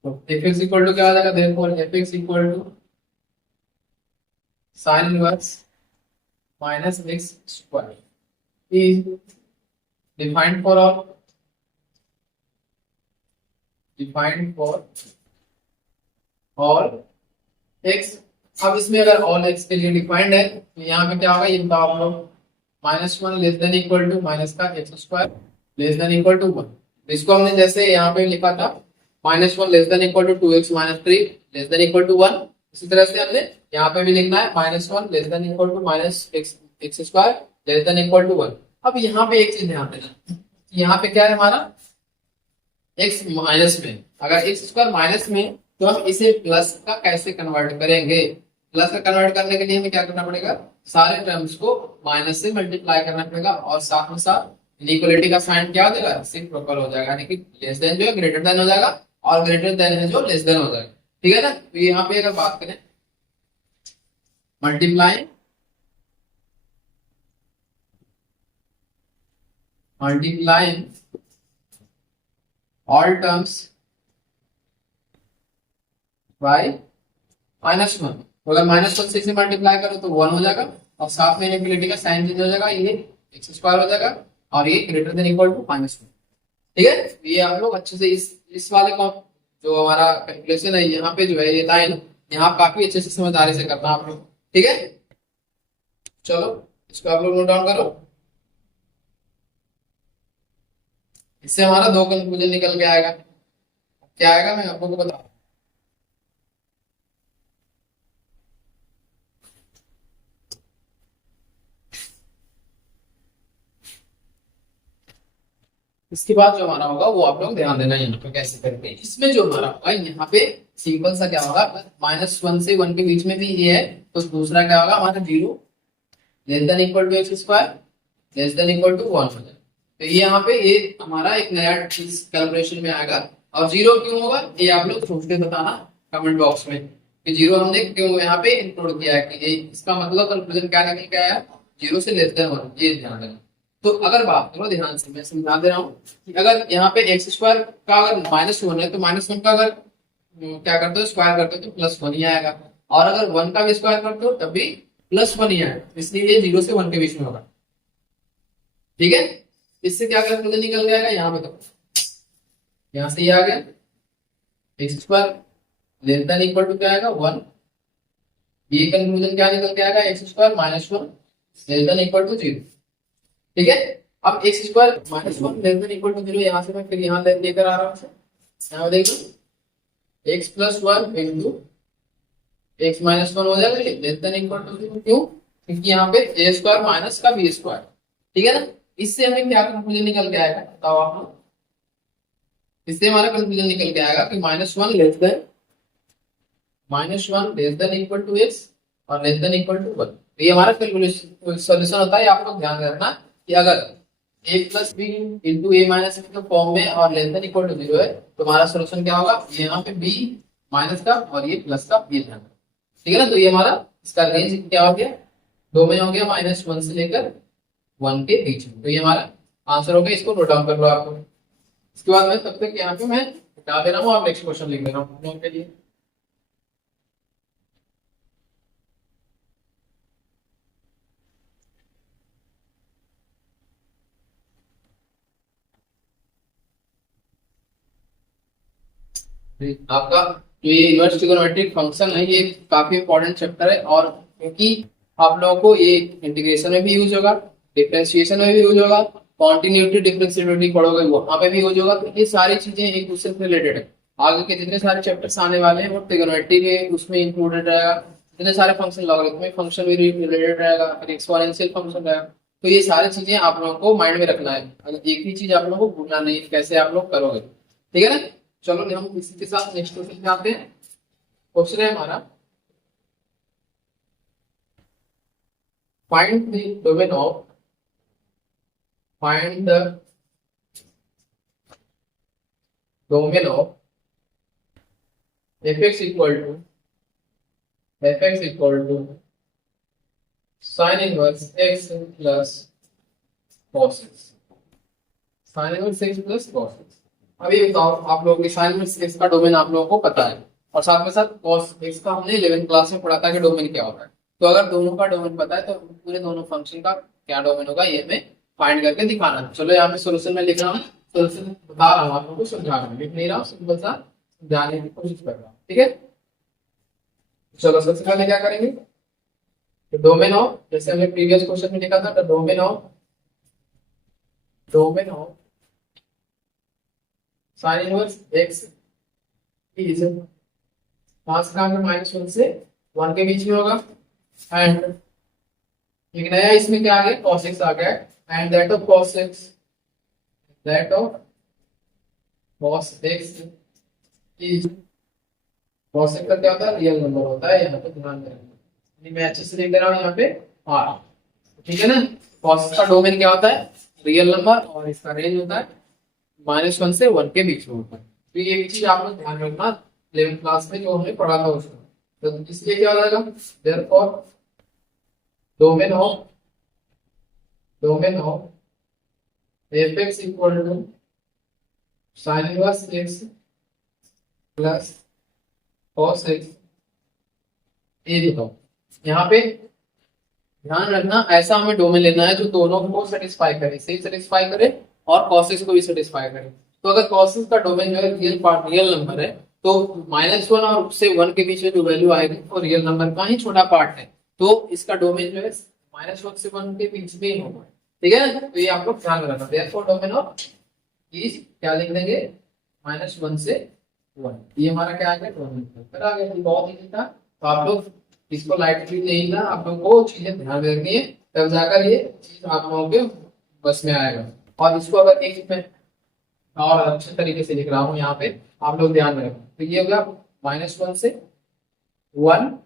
तो fx इक्वल टू क्या आ जाएगा, therefore fx equal to sine inverse minus x square is defined for all, defined for all x. अब इसमें अगर ऑल एक्स के लिए डिफाइंड है तो यहाँ पे क्या होगा, ये बताओ आप लोग, -1 less than equal to minus का x square less than equal to 1। इसको हमने जैसे यहाँ पे लिखा था -1 less than equal to 2x - 3 less than equal to 1, इसी तरह से हमने यहाँ पे भी लिखना है -1 less than equal to minus x square less than equal to 1। अब यहाँ पे एक चीज ध्यान देना, यहाँ पे क्या है हमारा x माइनस में, अगर एक्स स्क्वायर माइनस में तो हम इसे प्लस का कैसे कन्वर्ट करेंगे। प्लस का कन्वर्ट करने के लिए हमें क्या करना पड़ेगा, सारे टर्म्स को माइनस से मल्टीप्लाई करना पड़ेगा, और साथ में साथ इनइक्वालिटी का साइन क्या हो जाएगा, रेसिप्रोकल हो जाएगा, यानी कि लेस देन जो है ग्रेटर देन हो जाएगा और ग्रेटर देन है जो लेस देन हो जाएगा, ठीक है ना। तो यहाँ पे अगर बात करें multiply, multiplying all terms by -1, तो अगर -1 से इसे मल्टीप्लाई करो तो 1 हो जाएगा, और साथ में इनइक्वालिटी का साइन चेंज हो जाएगा, ये एक्स स्क्वायर हो जाएगा और ये ग्रेटर देन इक्वल टू -1, ठीक है। ये आप लोग अच्छे से इस वाले को जो हमारा कैलकुलेशन है यहाँ पे जो है ये लाइन, यहाँ काफी अच्छे से समझदारी से करना आप लोग, ठीक है। चलो इसको आप लोग नोट डाउन करो। इससे हमारा दो कंक्लूजन निकल के आएगा, क्या आएगा मैं आप लोगों को बता। इसके बाद जो हमारा होगा वो आप लोग ध्यान देना, यहाँ पे कैसे करते हैं। इसमें जो हमारा होगा यहाँ पे सिंपल सा क्या होगा, -1 से 1 के बीच में भी ये है, तो दूसरा क्या होगा हमारा 0 less than equal to x square less than equal to 1 हो जाए। तो ये यहाँ पे ये हमारा एक नया चीज कैलकुलेशन में आएगा। और 0 क्यों होगा ये आप लोग सोच के बताना कमेंट बॉक्स में कि 0 हमने क्यों यहाँ पे इंक्लूड किया है, कि इसका मतलब कंक्लूजन क्या निकल के आया, 0 से लेस देन 1, ये ध्यान देना। तो अगर बात करो ध्यान से, मैं समझा दे रहा हूँ कि अगर यहाँ पे एक्स स्क्वायर का अगर -1 है तो -1 का अगर क्या करते हो स्क्वायर करते हो तो +1 ही आएगा, और अगर 1 का भी स्क्वायर करते हो तब भी +1 ही आएगा, इसलिए ये 0 से 1 के बीच में होगा, ठीक है। इससे क्या कंक्लूजन निकल जाएगा, यहाँ पे तो यहाँ से ये आ गया x square less than equal to क्या आएगा 1, ये कंक्लूजन क्या निकल के आएगा x square -1 less than equal to 0, ठीक है। अब x square -1 less than equal to 0 यहाँ से मैं फिर यहाँ लेकर आ रहा हूँ, यहाँ देखो x plus one into x minus one हो जाएगा, less than equal to zero. क्यों? क्योंकि यहाँ पे ए स्क्वायर माइनस का बी स्क्वायर, ठीक है ना। इससे हमें क्या कंक्लूजन निकल के आएगा बताओ आप लोग। इससे हमारा कंक्लूजन निकल के आएगा कि minus one less than equal to x और less than equal to one. तो ये हमारा कैलकुलेशन सोल्यूशन होता है। आप लोग ध्यान रखना कि अगर a plus b into a minus b के फॉर्म में और less than equal to zero है तो हमारा सोल्यूशन क्या होगा, यहाँ पे बी माइनस का और ये प्लस का, ये ध्यान, ठीक है ना। तो ये हमारा इसका रेंज क्या हो गया, दो में हो गया, माइनस वन से लेकर वन के बीच में। तो ये हमारा आंसर हो गया। इसको नोट डाउन कर लो आप लोग। इसके बाद में तब तक यहाँ पे मैं हटा दे रहा हूँ, आप नेक्स्ट क्वेश्चन लिख दे रहा हूँ नोट के लिए। आपका जो ये इनवर्स ट्रिगोनोमेट्रिक फंक्शन है ये काफी इंपॉर्टेंट चैप्टर है, और क्योंकि आप लोगों को ये इंटीग्रेशन में भी यूज होगा, डिफरेंशिएशन में भी यूज होगा, कॉन्टिन्यूटी डिफरेंशिएबिलिटी पढ़ोगे वहां पे भी यूज होगा। तो ये सारी चीजें एक दूसरे से रिलेटेड है। आगे के जितने सारे चैप्टर्स आने वाले हैं वो ट्रिगोनोमेट्री के उसमें इंक्लूडेड रहेगा। जितने सारे फंक्शन लॉगरिथमिक फंक्शन भी रिलेटेड रहेगा, फिर एक्सपोनेंशियल फंक्शन रहेगा। तो ये सारी चीजें आप लोगों को माइंड में रखना है। अगर एक ही चीज आप लोगों को भूलना नहीं है, कैसे आप लोग करोगे, ठीक है ना। चलो हम इसी के साथ नेक्स्ट क्वेश्चन पे आते हैं। क्वेश्चन है हमारा, find the domain of find the domain of fx equal to sine inverse x plus cos x, sine inverse x plus cos x। अभी बताओ आप लोगों की साइन इनवर्स x का डोमेन आप लोगों को पता है, और साथ में साथ cos x का हमने 11th क्लास में पढ़ा था कि डोमेन क्या होता है। तो अगर दोनों का डोमेन पता है तो पूरे दोनों फंक्शन का क्या डोमेन होगा ये हमें फाइंड करके दिखाना है। चलो यहाँ पे सोल्यूशन में लिख रहा हूँ, सोल्यूशन बता रहा हूँ आप लोगों को, समझा रहा हूँ, लिख नहीं रहा हूँ, सिंपल सा समझाने की कोशिश कर रहा हूँ, ठीक है। चलो सबसे पहले क्या करेंगे, तो डोमेन ऑफ, जैसे हमने प्रीवियस क्वेश्चन में लिखा था, तो domain of sine inverse x is pass का माइनस वन से वन के बीच में होगा, एंड एक नया इसमें क्या आ गया, cos x आ गया, and that of cos x is, cos x का क्या होता है, रियल नंबर होता है। यहाँ पे ध्यान देना, मैं अच्छे से लिख दे रहा हूँ यहाँ पे r, ठीक है ना। cos का डोमेन क्या होता है, रियल नंबर, और इसका रेंज होता है माइनस वन से वन के बीच में होता है। तो ये चीज आप लोग ध्यान रखना 11th क्लास में जो हमने पढ़ा था उसमें। तो इसलिए क्या हो जाएगा, therefore domain of fx equal to sine inverse x plus cos x। ये बताओ यहाँ पे ध्यान रखना, ऐसा हमें डोमेन लेना है जो दोनों को सेटिस्फाई करे, सही सेटिस्फाई करे और cos x को भी सेटिस्फाई करे। तो अगर cos x का डोमेन जो है रियल नंबर है, तो माइनस वन और उससे वन के बीच में जो वैल्यू आएगी वो रियल नंबर का ही छोटा पार्ट है। तो इसका डोमेन जो है माइनस वन से वन के बीच में ही होगा, ठीक है। तो ये आप लोग ध्यान रखना, देयरफॉर डोमेन ऑफ इज क्या लिख देंगे, माइनस वन से वन। ये हमारा क्या आ गया, डोमेन आ गया। बहुत ही था, तो आप लोग इसको लाइटली नहीं ना, आप लोगों को चीजें ध्यान में रखनी है, तब जाकर ये चीज आप लोगों के बस में आएगा। और इसको अगर एक में और अच्छे तरीके से लिख रहा हूँ यहाँ पे, आप लोग ध्यान में रखें। तो ये हो गया माइनस वन से वन,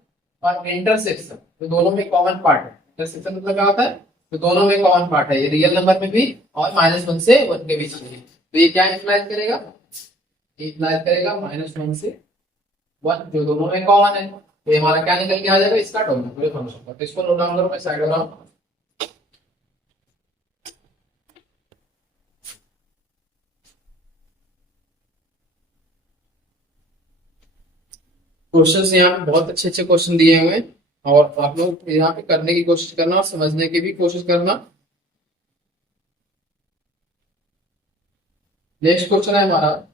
और इंटरसेक्शन तो दोनों में कॉमन पार्ट है। इंटरसेक्शन मतलब क्या होता है, तो दोनों में कॉमन पार्ट है, ये रियल नंबर में भी और माइनस वन से वन के बीच में भी। तो ये क्या इम्प्लाइज करेगा, इम्प्लाइज करेगा माइनस वन से वन जो दोनों में कॉमन है। तो ये हमारा क्या निकल के आ जाएगा, इसका डोमेन पूरे फंक्शन का। तो इसको नोट डाउन करो, मैं साइड हो रहा हूँ। क्वेश्चंस यहाँ पे बहुत अच्छे अच्छे क्वेश्चन दिए हुए हैं, और आप लोग यहाँ पे करने की कोशिश करना और समझने की भी कोशिश करना। नेक्स्ट क्वेश्चन है हमारा,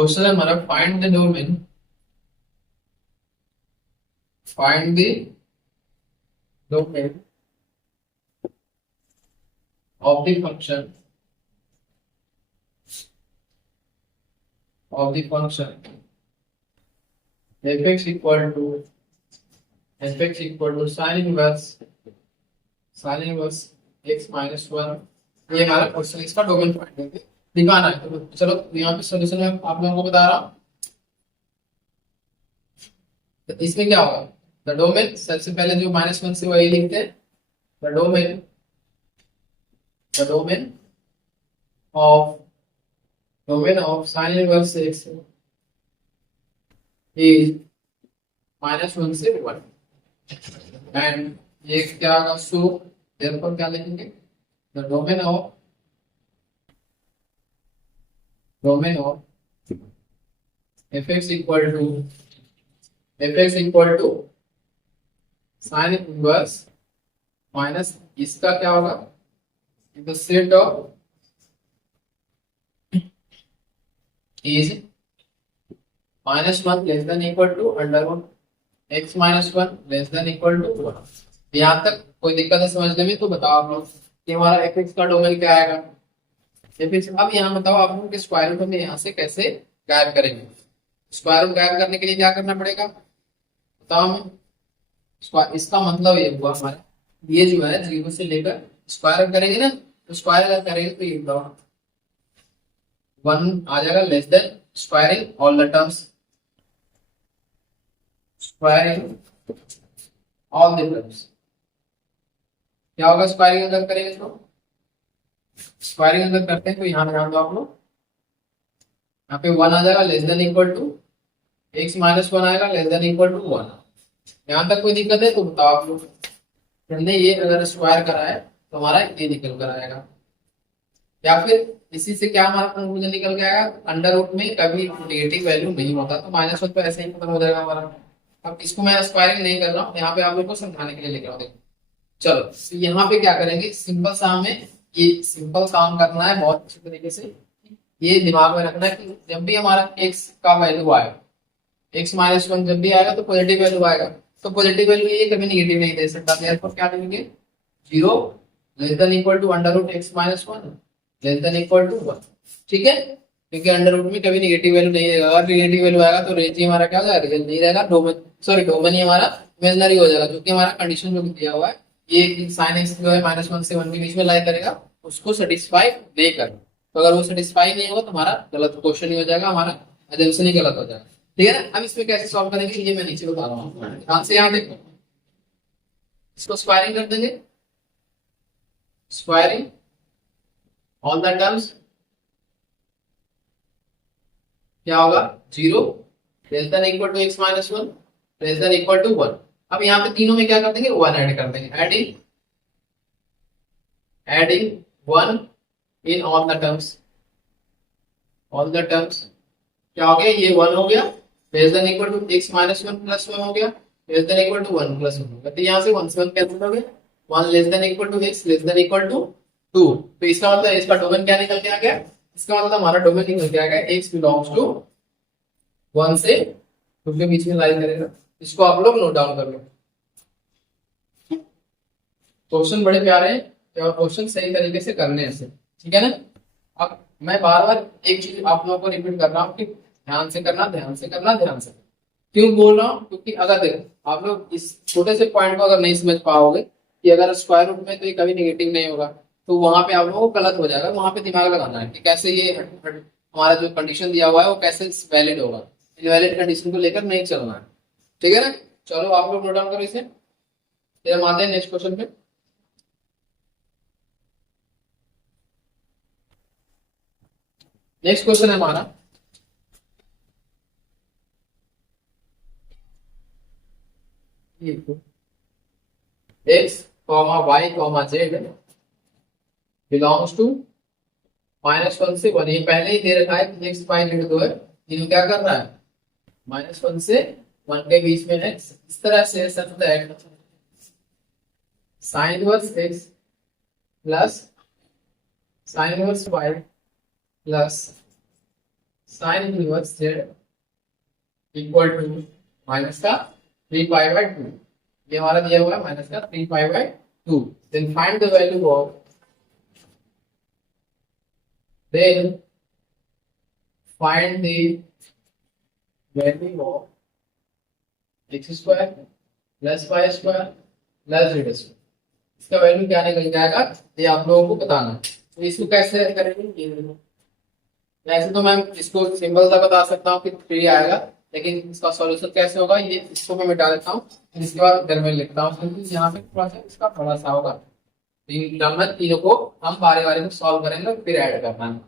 क्वेश्चन है हमारा find the domain, find the domain of the function fx equal to sin inverse x minus 1। ये हमारा क्वेश्चन, इसका डोमेन फाइंड करके दिखाना है। तो चलो यहाँ पे सॉल्यूशन में आप लोगों को बता रहा हूँ। तो इसमें क्या होगा, द डोमेन, सबसे पहले जो -1 से वही लिखते हैं, the domain of sin inverse x is -1 से 1 एंड ये क्या होगा, सो देयरफॉर क्या लिखेंगे, the domain of fx equal to sin inverse minus इसका क्या होगा, the set of is -1 less than equal to under root x minus 1 less than equal to 1। यहाँ तक कोई दिक्कत है समझने में? तो बताओ आप लोग कि हमारा fx का डोमेन क्या आएगा, fx। अब यहाँ बताओ आप लोग कि स्क्वायर रूट हम यहाँ से कैसे गायब करेंगे। स्क्वायर रूट गायब करने के लिए क्या करना पड़ेगा बताओ हमें। इसका मतलब ये हुआ हमारा, ये जो है 0 से लेकर स्क्वायर करेंगे ना, तो स्क्वायर अगर करेंगे तो ये बताओ 1 आ जाएगा less then squaring all the terms, squaring all the terms क्या होगा, स्क्वायरिंग अगर करेंगे तो, स्क्वायरिंग अगर करते हैं तो यहाँ ध्यान दो आप लोग, यहाँ पे 1 आ जाएगा less than equal to x minus 1 आएगा लेस देन इक्वल टू 1। यहाँ तक कोई दिक्कत है तो बताओ आप लोग। हमने ये अगर स्क्वायर करा है तो हमारा ये निकल कर आएगा, या फिर इसी से क्या हमारा कंक्लूजन निकल के आएगा, अंडर रूट में कभी नेगेटिव वैल्यू नहीं होता, तो -1 तो ऐसे ही खत्म हो जाएगा हमारा। अब इसको मैं स्क्वायरिंग नहीं कर रहा हूँ, यहाँ पे आप लोग को समझाने के लिए लिख रहा हूँ। चलो तो यहाँ पे क्या करेंगे, सिंपल सा हमें ये सिंपल काम करना है बहुत अच्छी तरीके से। ये दिमाग में रखना है कि जब भी हमारा x का वैल्यू आएगा, x माइनस 1 जब भी आएगा तो पॉजिटिव वैल्यू आएगा, तो पॉजिटिव वैल्यू ये कभी नेगेटिव नहीं दे सकता, therefore क्या देंगे 0 less than equal to under root x minus 1 less than equal to 1। ठीक है, क्योंकि अंडर रूट में कभी नेगेटिव वैल्यू नहीं देगा, अगर नेगेटिव वैल्यू आएगा तो रेंज ही हमारा क्या हो जाएगा, रियल नहीं रहेगा, डोमेन ही हमारा इमेजिनरी हो जाएगा, क्योंकि हमारा कंडीशन जो दिया हुआ है ये sin x जो है -1 से 1 के बीच में लाई करेगा, उसको सेटिस्फाई नहीं कर। तो अगर वो सेटिस्फाई नहीं होगा तो हमारा गलत क्वेश्चन ही हो जाएगा, हमारा एजम्पशन ही गलत हो जाएगा। ठीक है ना। अब इसमें कैसे सॉल्व करेंगे ये मैं नीचे बता रहा हूँ, ध्यान से यहाँ देखो। इसको स्क्वायरिंग कर देंगे, स्क्वायरिंग ऑल द टर्म्स क्या होगा 0 less than equal to x minus 1 less than equal to 1। अब यहाँ पे तीनों में क्या कर देंगे 1 ऐड कर देंगे, adding 1 in all the terms क्या हो गया, ये 1 हो गया less than equal to x minus 1 plus 1 हो गया less than equal to 1 plus 1 हो गया। तो यहाँ से 1 से 1 कैंसिल हो गया, 1 less than equal to x less than equal to 2। तो इसका मतलब इसका डोमेन क्या निकल के आ गया, इसका मतलब हमारा डोमेन निकल के आ गया x बिलोंग्स टू 1 से 2 के बीच में लाई करेगा। इसको आप लोग नोट डाउन कर लो। क्वेश्चन बड़े प्यारे हैं, और क्वेश्चन सही तरीके से करने हैं, ठीक है ना। अब मैं बार बार एक चीज आप लोगों को रिपीट कर रहा हूँ कि ध्यान से करना, ध्यान से करना, ध्यान से। क्यों बोल रहा हूँ, क्योंकि अगर देखो आप लोग इस छोटे से पॉइंट को अगर नहीं समझ पाओगे कि अगर स्क्वायर रूट में तो ये कभी नेगेटिव नहीं होगा, तो वहां पे आप लोगों को गलत हो जाएगा। वहां पे दिमाग लगाना है कि कैसे ये हमारा जो कंडीशन दिया हुआ है वो कैसे वैलिड होगा, इनवैलिड कंडीशन को लेकर नहीं चलना है। ठीक है ना। चलो आप लोग नोट डाउन करो इसे, फिर हम आते हैं नेक्स्ट क्वेश्चन पे। नेक्स्ट क्वेश्चन है हमारा x, y, z belongs to -1 से 1। ये पहले ही दे रखा है कि x, y, z दो है, इन्हें क्या करना है -1 से 1 के बीच में x। इस तरह से sin inverse x plus sin inverse y plus sine inverse z equal to minus का 3 पाई बाय 2। ये हमारा दिया हुआ है माइनस का 3 pi by 2। Then find the value of then find the value of x square plus y square plus z square। इसका वैल्यू क्या निकल जाएगा ये आप लोगों को बताना है। तो इसको कैसे करेंगे ये देखो। वैसे तो मैं इसको सिंबल सा बता सकता हूँ कि 3 आएगा, लेकिन इसका सॉल्यूशन कैसे होगा ये इसको मैं मिटा देता हूँ, इसके बाद इधर में लिखता हूँ क्योंकि यहाँ पे थोड़ा सा इसका बड़ा सा होगा। तीन टर्म में तीनों को हम बारी बारी में सॉल्व करेंगे फिर ऐड करना है।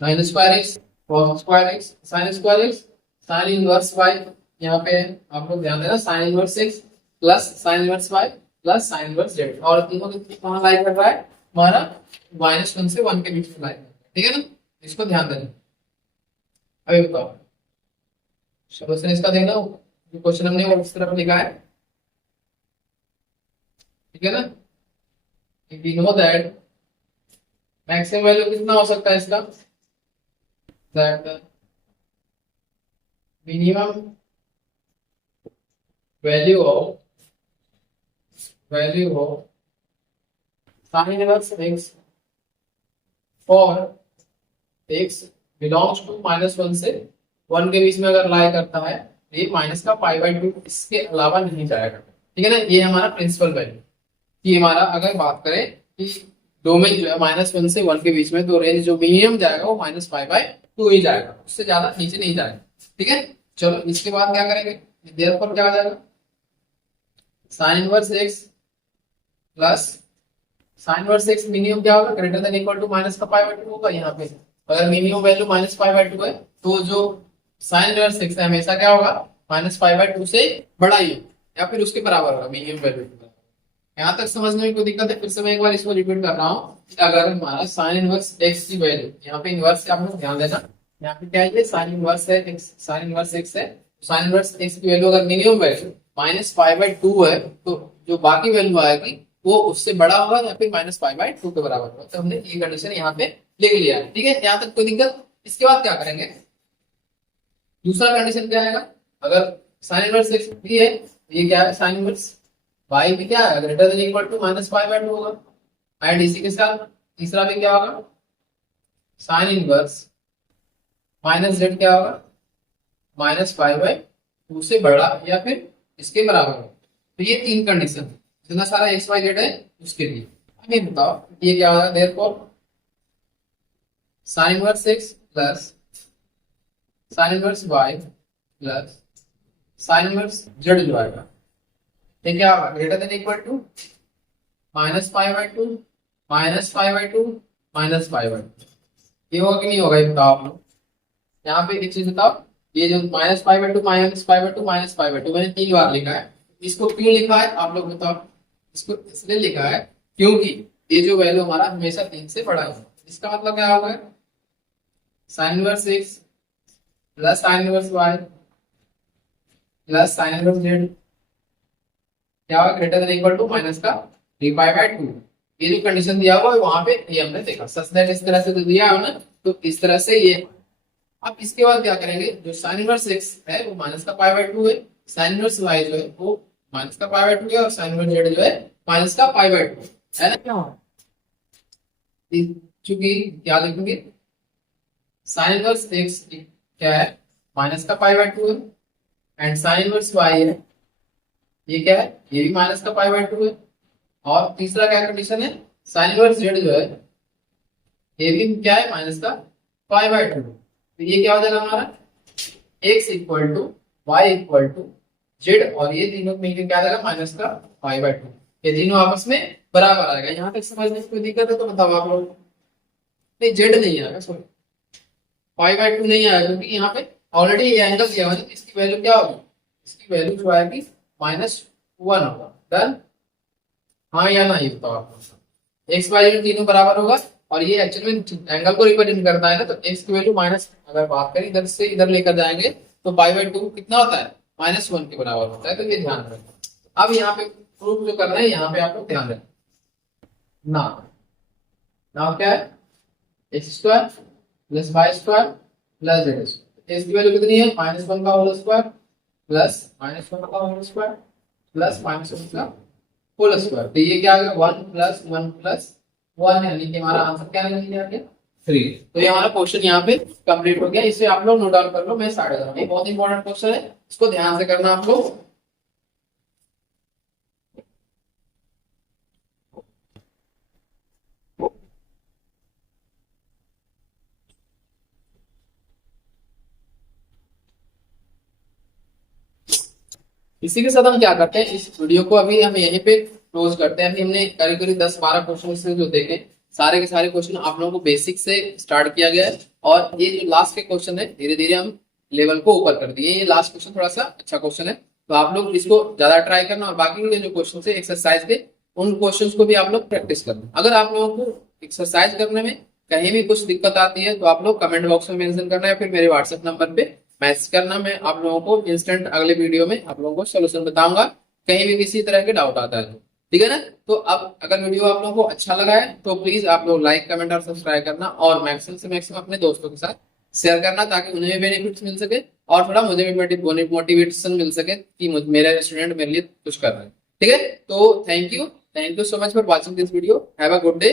Sine square x cos square x sine square x sine inverse y, यहाँ पे आप लोग ध्यान देना sine inverse x plus sine inverse y plus sine inverse z, और तीनों कहाँ लाई कर रहा है हमारा -1 से 1 के बीच में लाई। ठीक है ना, इसको ध्यान देना। अभी बताओ सॉल्यूशन इसका देना जो क्वेश्चन हमने वो इस तरफ लिखा है। ठीक है ना, we know that maximum value कितना हो सकता है इसका, that minimum value of sine inverse x for x belongs to -1 से 1 के बीच में अगर लाई करता है ये माइनस का पाई/2 इसके अलावा नहीं जाएगा। ठीक है ना, ये हमारा प्रिंसिपल वैल्यू। ये हमारा अगर बात करें कि डोमेन जो है -1 से 1 के बीच में, तो रेंज जो मिनिमम जाएगा वो -पाई/2 ही जाएगा, उससे ज्यादा नीचे नहीं जाएगा। ठीक है, चलो इसके बाद क्या करेंगे, देयरफॉर क्या हो जाएगा sine inverse x plus sine inverse x minimum क्या होगा greater than equal to minus का पाई/2 होगा। यहाँ पे अगर मिनिमम वैल्यू -पाई/2 है तो जो साइन इनवर्स एक्स है हमेशा क्या होगा -पाई/2 से बड़ा ही या फिर उसके बराबर होगा मिनिमम वैल्यू। यहाँ तक समझने में कोई दिक्कत है, फिर से मैं एक बार इसको रिपीट कर रहा हूँ। अगर हमारा साइन इनवर्स एक्स की वैल्यू, यहाँ पे इनवर्स से आप लोग ध्यान देना, यहाँ पे क्या है साइन इनवर्स है एक्स, साइन इनवर्स एक्स है, साइन इनवर्स एक्स की वैल्यू अगर मिनिमम वैल्यू -पाई/2 है तो जो बाकी वैल्यू आएगी वो उससे बड़ा होगा या फिर -पाई/2 के बराबर होगा। तो हमने ये कंडीशन यहाँ पे लिख लिया है। ठीक है, यहाँ तक कोई दिक्कत। इसके बाद क्या करेंगे, दूसरा कंडीशन क्या आएगा, अगर साइन इनवर्स एक्स भी है ये क्या है साइन इनवर्स वाई भी क्या है ग्रेटर देन इक्वल टू -पाई/2 होगा। एंड इसी के साथ तीसरा भी क्या होगा साइन इनवर्स -z क्या होगा -पाई/2 से बड़ा या फिर इसके बराबर होगा। तो ये तीन कंडीशन जितना सारा एक्स वाई जेड है उसके लिए। अभी बताओ ये क्या होगा, therefore sine inverse x plus sine inverse y plus sine inverse z जो आएगा ये क्या होगा ग्रेटर देन इक्वल टू -पाई/2 -पाई/2 ये होगा कि नहीं होगा ये बताओ आप लोग। यहाँ पे एक चीज बताओ, ये जो -पाई/2 -पाई/2 मैंने 3 बार लिखा है, इसको क्यों लिखा है आप लोग बताओ। इसको इसलिए लिखा है क्योंकि ये जो वैल्यू हमारा हमेशा 3 से बड़ा है। इसका मतलब क्या होगा sine inverse x plus sine inverse y plus sine inverse z क्या होगा greater than equal to minus का 3 पाई/2। ये जो कंडीशन दिया हुआ है वहां पे ये हमने देखा सच दैट इस तरह से तो दिया है ना, तो इस तरह से ये। अब इसके बाद क्या करेंगे, जो साइन इनवर्स एक्स है वो -पाई/2 है, साइन इनवर्स वाई जो है वो -पाई/2 है, और साइन इनवर्स जेड जो है -पाई/2 है ना। क्या चूंकि क्या लिखेंगे साइन इनवर्स एक्स क्या है -पाई/2 है, एंड साइन इनवर्स वाई है ये क्या है ये भी -पाई/2 है, और तीसरा क्या कंडीशन है साइन इनवर्स जेड जो है ये भी क्या है -पाई/2। तो ये क्या हो जाएगा हमारा x equal to y equal to z, और ये तीनों मिलकर क्या आ जाएगा -पाई/2। ये तीनों आपस में बराबर आएगा। यहाँ तक समझने में कोई दिक्कत है तो बताओ आप लोग। नहीं जेड नहीं आएगा, सॉरी पाई/2 नहीं आएगा, क्योंकि यहाँ पे ऑलरेडी ये एंगल दिया हुआ है, इसकी वैल्यू क्या होगी, इसकी वैल्यू जो आएगी -1 होगा। डन, हाँ या ना ये बताओ आप। एक्स वाई जेड तीनों बराबर होगा, और ये एक्चुअली में एंगल को रिप्रेजेंट करता है ना, तो एक्स की वैल्यू माइनस, अगर बात करें इधर से इधर लेकर जाएंगे तो पाई/2 कितना होता है -1 के बराबर होता है। तो ये ध्यान रखें। अब यहाँ पे प्रूफ जो करना है यहाँ पे आप लोग ध्यान रखें ना, नाउ क्या है x square plus y square plus z square. इसकी वैल्यू कितनी है? -1 का होल स्क्वायर प्लस -1 का होल स्क्वायर प्लस -1 का होल स्क्वायर। तो ये क्या आ गया? 1 प्लस 1 प्लस 1, यानी कि हमारा आंसर क्या निकल गया? 3। तो ये हमारा क्वेश्चन यहाँ पे कंप्लीट हो गया। इसे आप लोग नोट डाउन कर लो, मैं साइड कर रहा हूँ। ये बहुत इंपॉर्टेंट क्वेश्चन है, इसको ध्यान से करना आप लोग। इसी के साथ हम क्या करते हैं, इस वीडियो को अभी हम यहीं पे क्लोज करते हैं। अभी हमने करीब करीब 10-12 क्वेश्चन इसमें जो देखे, सारे के सारे क्वेश्चन आप लोगों को बेसिक से स्टार्ट किया गया है, और ये जो लास्ट के क्वेश्चन है धीरे धीरे हम लेवल को ऊपर कर दिए। ये लास्ट क्वेश्चन थोड़ा सा अच्छा क्वेश्चन है, तो आप लोग इसको ज्यादा ट्राई करना, और बाकी के जो क्वेश्चन है एक्सरसाइज के, उन क्वेश्चन को भी आप लोग प्रैक्टिस करना। अगर आप लोगों को एक्सरसाइज करने में कहीं भी कुछ दिक्कत आती है तो आप लोग कमेंट बॉक्स में मेंशन करना, या फिर मेरे व्हाट्सएप नंबर पे मैसेज करना। मैं आप लोगों को इंस्टेंट अगले वीडियो में आप लोगों को सोल्यूशन बताऊंगा, कहीं भी किसी तरह के डाउट आता है तो। ठीक है ना? तो अब अगर वीडियो आप लोगों को अच्छा लगा है तो प्लीज आप लोग लाइक कमेंट और सब्सक्राइब करना, और मैक्सिमम से मैक्सिमम अपने दोस्तों के साथ शेयर करना, ताकि उन्हें भी बेनिफिट्स मिल सके और थोड़ा मुझे भी मोटिवेशन मिल सके कि मेरे स्टूडेंट मेरे लिए कुछ कर रहे हैं। ठीक है? तो thank you so much for watching this video. Have a good day.